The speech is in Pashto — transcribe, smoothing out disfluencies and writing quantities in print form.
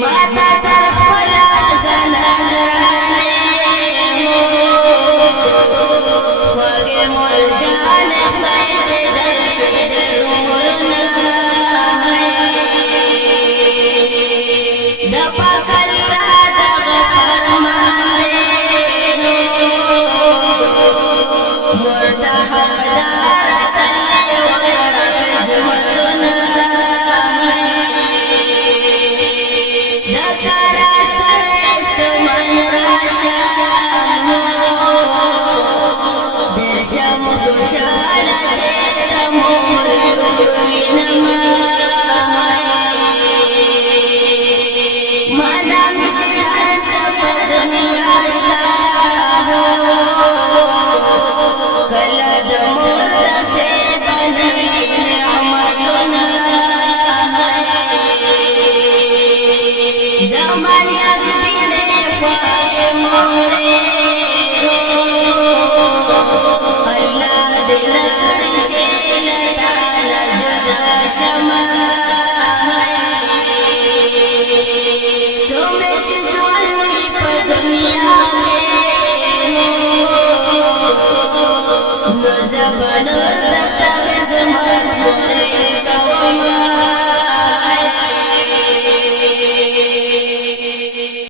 ماتا تر خپل زنانه خوږې مور جانې خدای دې درکړي ډېر عمرونه د پاک الله دغه فرمان دی مور ته حقداره تللی وکړه خدمتونه د کاره ستړی ستومن راشه ډېر ښه مو خوشحاله چې د مور لور وینمه مادام چې هر څه په دنیا شته کله د مور داسې به نه وي نعمتونه زما یاسمینې خوږې مورې الله دې نه کړي چې له تا نه جدا شمه څومره چې ژوند وي په دنیا کې نو زه به نور د ستا خدمت پورې